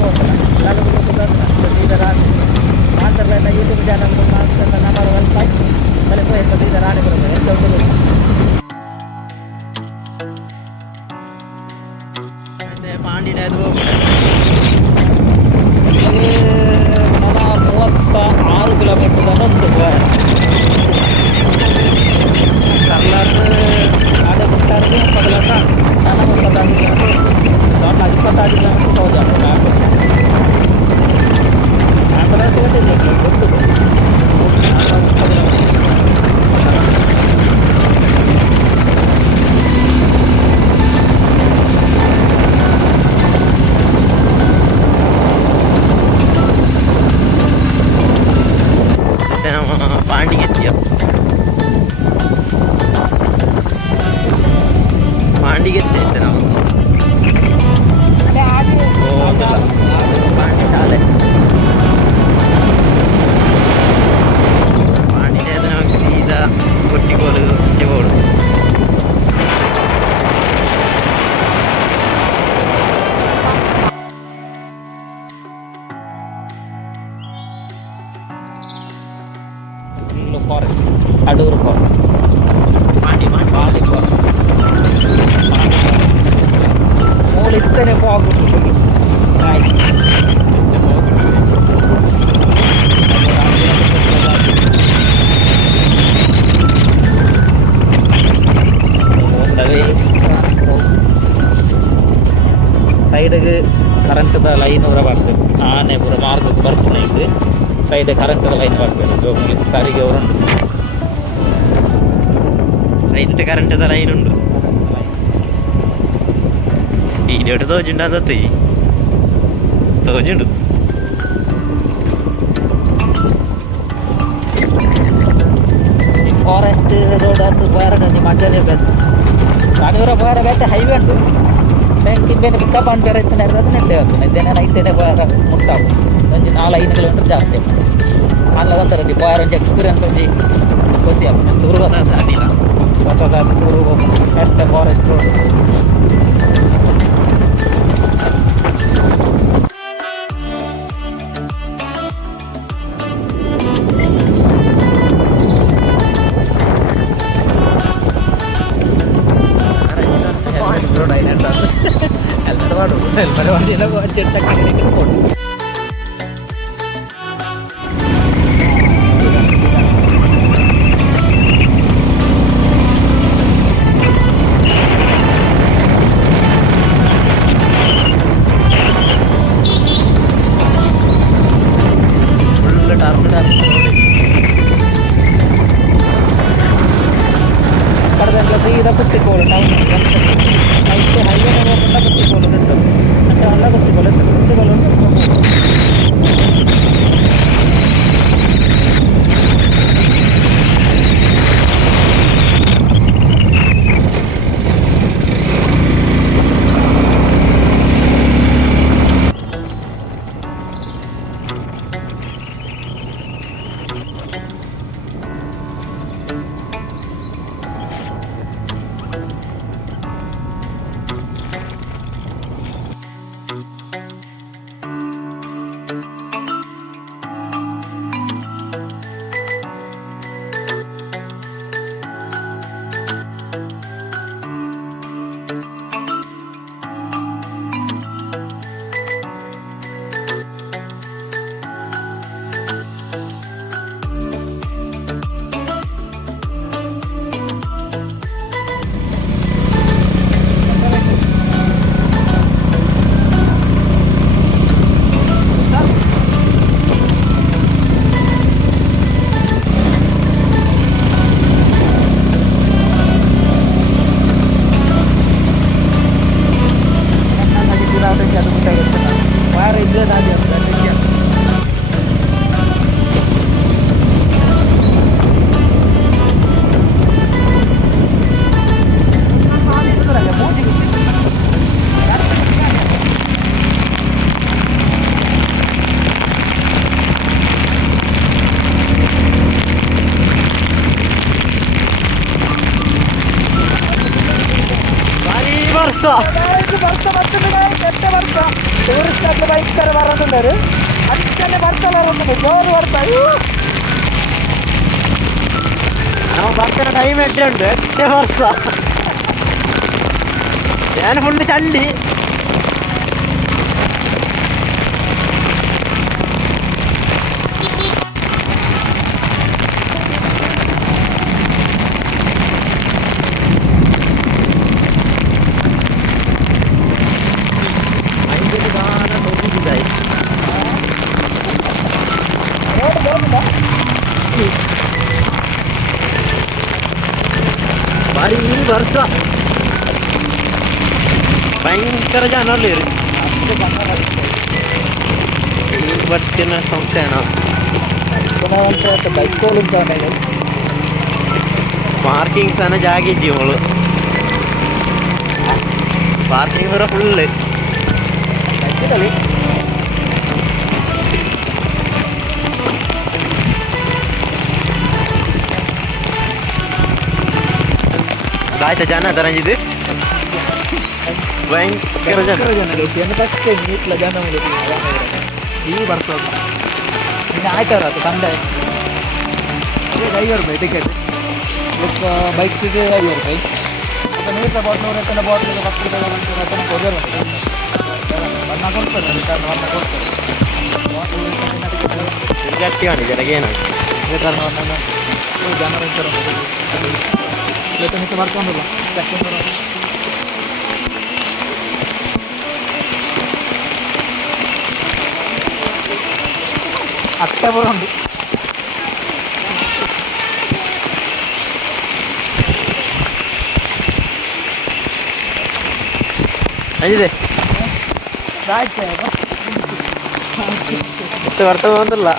Kalau kebetulan berbidaran master na YouTube channel ko master na number 1 fight balik po ito berbidaran ko rin enjoy ko rin ite paandine ಅದು mana 36 kilometer danottu karlatu ada bentarnya pagalata nana 36 kilometer dan 26 kilometer ho jata forest, Adur forest. Mandi forest. All ഇത്തന്നെ fog ഉണ്ട്. Nice. ಸೈಡ್ಗೆ ಕರೆಂಟ್ದ ಲೈನ್ ಊರ ಬರ್ತದೆ ಆನೆ ಪೂರ ಮಾರ್ಗಕ್ಕೆ ಬರ್ಪುನೆ ಇದೆ ಸೈಡ್ ಕರೆಂಟ್ದ ಲೈನ್ ಬರ್ತದೆ ಜೋಗಿ ಸಾರಿಗೆ ಅವರು സൈഡിൻ്റെ കറണ്ട് ലൈനുണ്ട് വീഡിയോട്ട് തോച്ചുണ്ടാകത്ത് തോച്ചുണ്ട് ഈ ഫോറസ്റ്റ് റോഡത്ത് വേറെ മറ്റേ കാണിവര വേറെ വേറെ ഹൈവേ ഉണ്ട് ಕಿಂಬೇನೆ ಪಿಕಪ್ ಆನ್ ಬೇರೆ ಇತ್ತು ಅದನ್ನೇ ಇದ್ದೇನೆ ನೈಟೇನೆ ಮುಟ್ಟಾವು ಒಂಜಿ 4-5 ಕಿಲೋಮೀಟರ್ ಜಾಸ್ತಿ ಅಲ್ಲ ಒಂಥರದ್ದು ಬಾಯರ್ ಒಂಜಿ ಎಕ್ಸ್ಪೀರಿಯನ್ಸ್ ಒಂಜಿ ಖುಷಿ ಆಗ್ತದೆ ಶುರು ಅದಿಲ್ಲ ಹೊಸದಾದ ಶುರು ಎಷ್ಟು ಫಾರೆಸ್ಟ್ ರೋಡ್ helmet വണ്ടിയിലെ ചെറിയ പോട്ടു ഫുള്ള് ടാർപ്പ് കടതെല്ലാം സീതാ കുത്തിക്കോളും നൈറ്റ് ഹൈവേ നോക്കണ്ട കുത്തിക്കോളും എത്തും നല്ല കുത്തിക്കോളും Barça! ವರ್ಷ ಟೂರಿಸ್ಟ್ ಅಲ್ಲಿ ಭಯಂಕರ ಬರೋದಿದ್ದಾರೆ ಅಂಚನೆ ಬರ್ತಾರೆ ಜೋರು ಬರ್ತಾರೆ ನಾವು ಬರ್ತಾರೆ ಟೈಮ್ ಎಟ್ಟೆ ಉಂಟು 8 ವರ್ಷ ಏನು ಫುಲ್ ಚಂಡಿ ಭಾರಿ ವರ್ಷ ಭಯಂಕರ ಜನ ಅಲ್ಲಿ ಬರ್ತಿನ ಸಂಶಯನ ಬೈಕೋಳು ಪಾರ್ಕಿಂಗ್ ಸಹ ಜಾಗ ಇದ್ದೀವಳು ಪಾರ್ಕಿಂಗ್ ಬರೋ ಫುಲ್ ಆಯ್ತಾ ಜನ ತರಂಜಿದ್ದು ಭಯಂಕರ ಜನ ನೀಟ್ಲ ಜನ ಈ ಬರ್ತದೆ ಇನ್ನು ಆಯ್ತವ್ರ ಅದು ತಂದೆ 5 ರೂಪಾಯಿ ಟಿಕೆಟ್ ಬೈಕ್ಗೆ 5 ರೂಪಾಯಿ ಮತ್ತು ನೀರಿನ ಬಾಟ್ಲು ಎತ್ತಿನ ಬಾಟ್ಲಿಗೆ 10 ರೂಪಾಯಿ ಕೊಡೋರು ಬಣ್ಣ ಕೊಡ್ತಾರೆ ರಿಟರ್ನ್ ಬಣ್ಣ ಕೊಡ್ತಾರೆ ಜಾಸ್ತಿ ಕಾಣಿ ಜನಗೇನು ರಿಟರ್ನ್ ಬಣ್ಣ ಜನರು ಮಿತ್ರ ಬರ್ಕೊಂಡಿಲ್ಲ ಅಕ್ಟೋಬರ್ ಉಂಟು ಅದಿದೆ ಮತ್ತೆ ಬರ್ತದೆ ಅಂತಲ್ಲ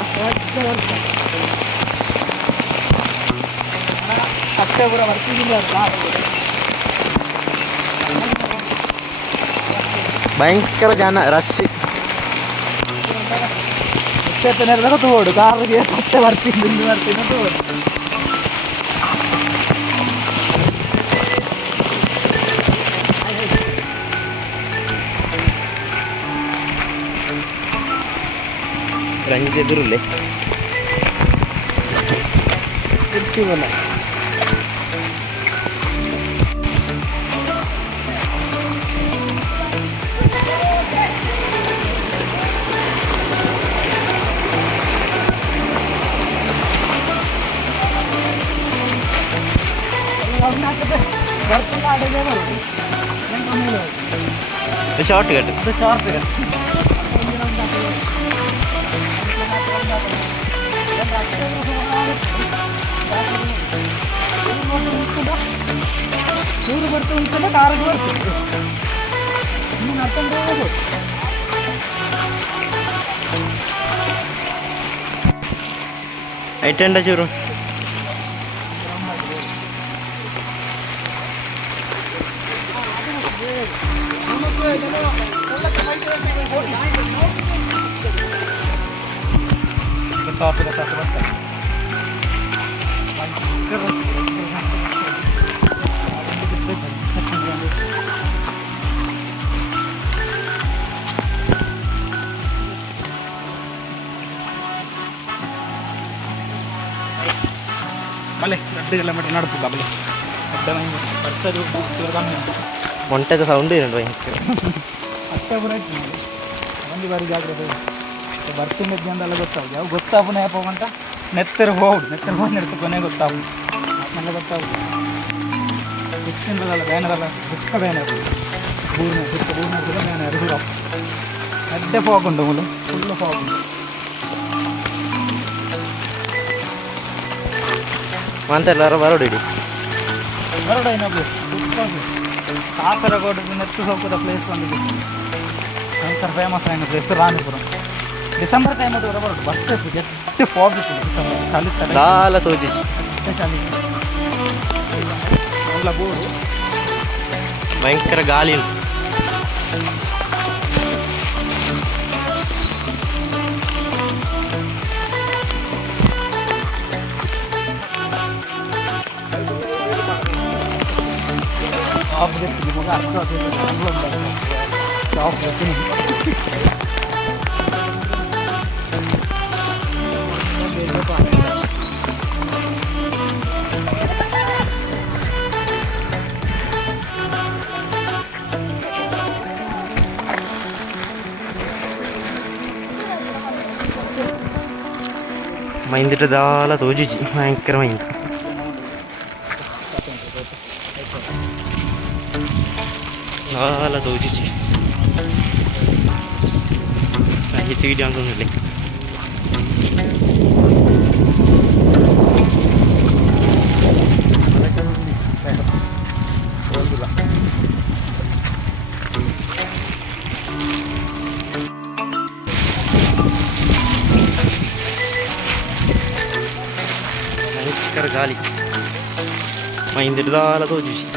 ಅಕ್ಟೋಬರ್ ಬರ್ತಿದ್ದಿಲ್ಲ ಭಯಂಕರ ಜನ ರಶ್ നേരം തോട് കാറിൽ കഷ്ട വർത്തിന്ന് തോട് ഫ്രഞ്ച് എതിരില്ലേ തിരിച്ചു പോലെ ഷോർട്ട് കട്ട് ഷോർട്ട് കട്ട് ಚೂರು ಬರ್ತು ಉಂಟಲ್ಲ ಕಾರಿಗೆ ಬರ್ತದೆ ನೀನು ನಡ್ಕೊಂಡು ಹೋಗೋದು ಐಟೆಂಡ ಚೂರು ಬಲೆ 2 ಕಿಲೋಮೀಟರ್ ನಡ್ತದ ಬಲೆ ಮೊಂಟದ ಸೌಂಡ್ ಇರೋದು ಭಯಂಕರ ಅಕ್ಟೋಬರ್ ಆಯ್ತು ಒಂದು ಬಾರಿ ಜಾಗ್ರತೆ ಬರ್ತೀನಿ ಜನರೆಲ್ಲ ಗೊತ್ತಾಗುತ್ತೆ ಅವು ಗೊತ್ತಾಪನೇ ಹೋಗಂತ ನೆತ್ತರು ಹೋಗುದು ನೆತ್ತರು ಹೋಗಿ ನೆಡ್ತು ಕೊನೆ ಗೊತ್ತಾಗುದು ಅದನ್ನೆಲ್ಲ ಗೊತ್ತಾಗುದು ಹೆಚ್ಚಿನದಲ್ಲ ಬ್ಯಾನರಲ್ಲ ಬುಕ್ಕ ಬ್ಯಾನರ್ ಬೂರ್ನ ಬುಕ್ಕ ಬೂರ್ನ ಬ್ಯಾನರ್ ದೂರ ಅಡ್ಡೆ ಹೋಗುಂಡು ಮುಲು ಫುಲ್ಲು ಹೋಗುಂಡು ಮಂತೆಲ್ಲರ ಬರೋಡಿ ಬರೋಡ ಇನ್ನೊಬ್ರು ಕಾಸರಗೋಡು ನೆತ್ತು ಹೋಗುದ ಪ್ಲೇಸ್ ಒಂದಿದೆ ಭಯಂಕರ ಫೇಮಸ್ ಆಯ್ನ ಪ್ಲೇಸ್ ರಾಣಿಪುರಂ ಡಿಸೆಂಬರ್ ಟೈಮ್ ಅದು ಬರೋದು ಬಸ್ ಎಷ್ಟು ಫಾಗ್ ಇತ್ತು ಡಿಸೆಂಬರ್ ಚಲಿಸ್ತಾರೆ ಸಾಲ ತೋಜಿ ಚಲಿ ಎಲ್ಲ ಬೋರ್ಡು ಭಯಂಕರ ಗಾಳಿ ಉಂಟು ಆಬ್ಜೆಕ್ಟ್ ನಿಮಗೆ ಅರ್ಥ ಆಗ್ತದೆ മൈൻഡിട്ട് ധാരാളം തോച്ചിച്ച് ഭയങ്കര മൈൻഡ് ധാരാളം തോച്ചിച്ച് ഹിറ്റ് വീഡിയോ തോന്നില്ലേ ഭയങ്കര ഗാലി മൈൻഡിട്ട് ധാരാളം തോച്ചിച്ച്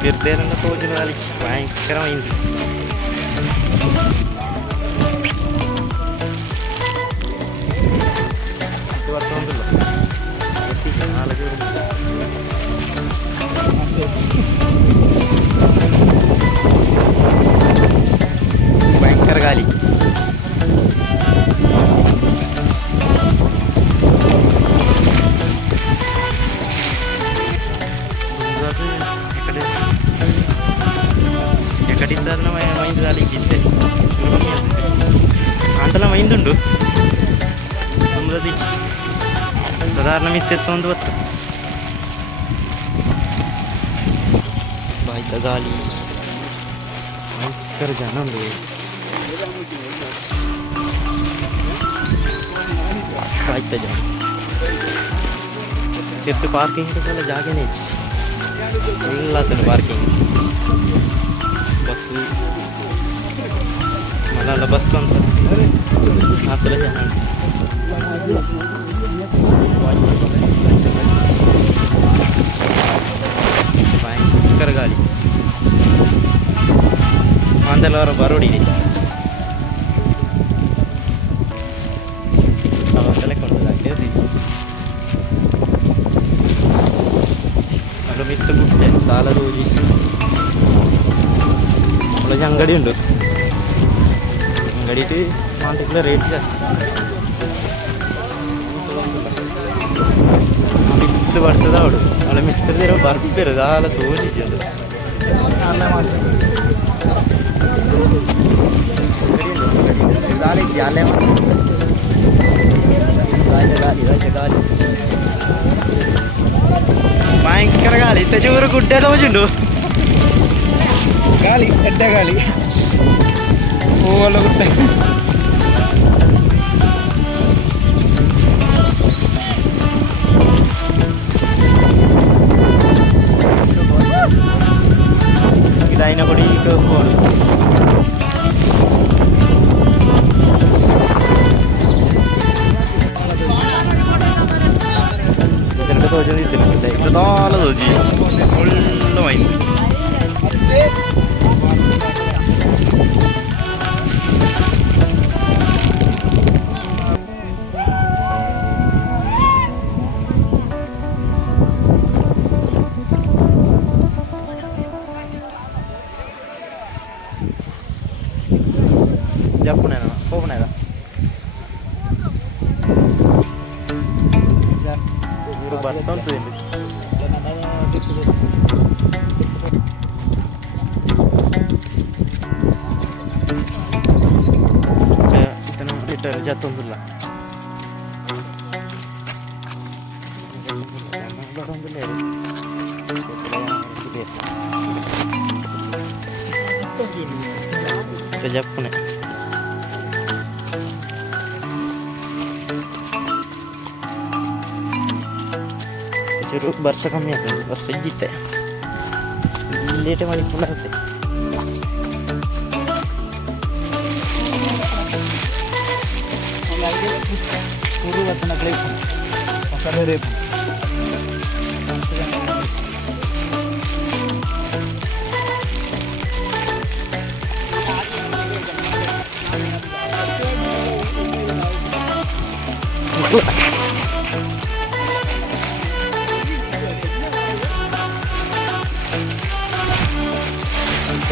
വെറുതെ തന്നെ തോച്ചിന് കളിച്ച് ഭയങ്കര മൈൻഡ് ഭയങ്കര കാലി ఎక్కడిద్దరిన మైండ్ కాలి గిట్టే అంతలా మైండ్ ఉండు ನಮ್ದು ಸಾಧಾರಣ ಮಿತ್ತೆತ್ತು ಒಂದು ಹೊತ್ತು ಬಾಯ್ತ ಗಾಳಿ ಭಯಂಕರ ಜನ ಉಂಡು ಬಾಯ್ತ ಜನ ಎಷ್ಟು ಪಾರ್ಕಿಂಗ್ ಎಲ್ಲ ಜಾಗನೇ ಎಲ್ಲತನ ಪಾರ್ಕಿಂಗ್ ಬಸ್ಸು ಮಲ್ಲ ಬಸ್ ಅಂತ ಆ ಥರ ಜನ ಭಯಂಕರ ಗಾಳಿ ಮಂದಲವರ ಬರೋಡಿದೆ ಅವಂತಲೇ ಕೊಂಡೋದಾಗ್ತದೆ ಅದು ಮಿತ್ತು ಬಿಟ್ಟೆ ಸಾಲ ಹೋಗಿ ಒಳ್ಳೆ ಅಂಗಡಿ ಉಂಟು ಅಂಗಡಿ ಮಾಂಟಿಕ್ಲ ರೇಟ್ ಜಾಸ್ತಿ ಮಿತ್ತು ಬರ್ತದ ಅವಳು ಅವಳ ಮಿತ್ರದಿರೋ ಬರ್ತಿರೋದು ಆಲ ತೋರಿಸಿದ್ದು ഭയങ്കര കളി ചോറ് കുട്ടിയെ തോന്നിച്ചുണ്ടോ കളി എട്ട കളി ഓല കുട്ട ഇതതിനെ കൂടി പോകണം ഇതിനൊക്കെ തോച്ചത് ഇതിനുണ്ട് ഇതാളെ തോച്ചി ഫുള്ള് മൈൻഡ് ജപ്പണേനാ പോകണേതാ ಬಸ್ ಉಂಟು ಇಲ್ಲಿ ಇಟ್ಟರೆ ಜತ್ತೊಂದಿಲ್ಲ ಜಪ್ಪನೆ ഒരു വർഷ കമ്മിയാക്കുന്നു വർഷം ജിത്തെ ഇല്ലേറ്റ് മണിക്കൂറാകത്തെ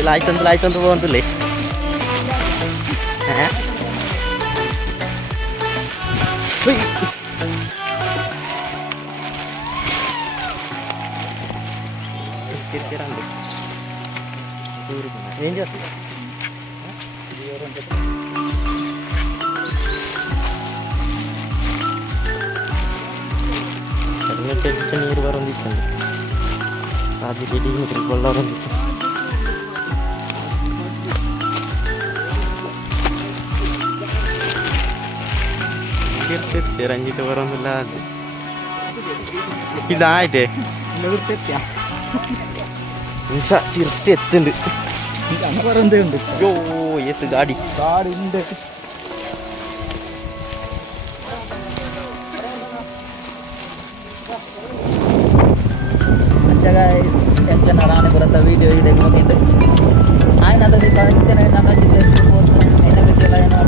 ലാಯ್ച്ചൊന്ന് പോകുന്നില്ലേ ఏం చేస్తుంది నీరు వరందిస్తుంది అది రెడీ వరందిస్తుంది ರಂಜಿತ ಬರೋದಿಲ್ಲ ഇതായിട്ടേ തീർച്ചെത്തുണ്ട് യോ എത്ത് ഗാഡി ഉണ്ട് ಎಂಚನ ರಾಣಿಪುರದ ವಿಡಿಯೋ ಇದೆ ನೋಡಿದ್ದು ಆಯ್ನ ಅದು ಕಂಚನ ನಮ್ಮ ಜಿಲ್ಲೆ ಎನ್ನ ಬಿಟ್ಟಿಲ್ಲ ಏನೋ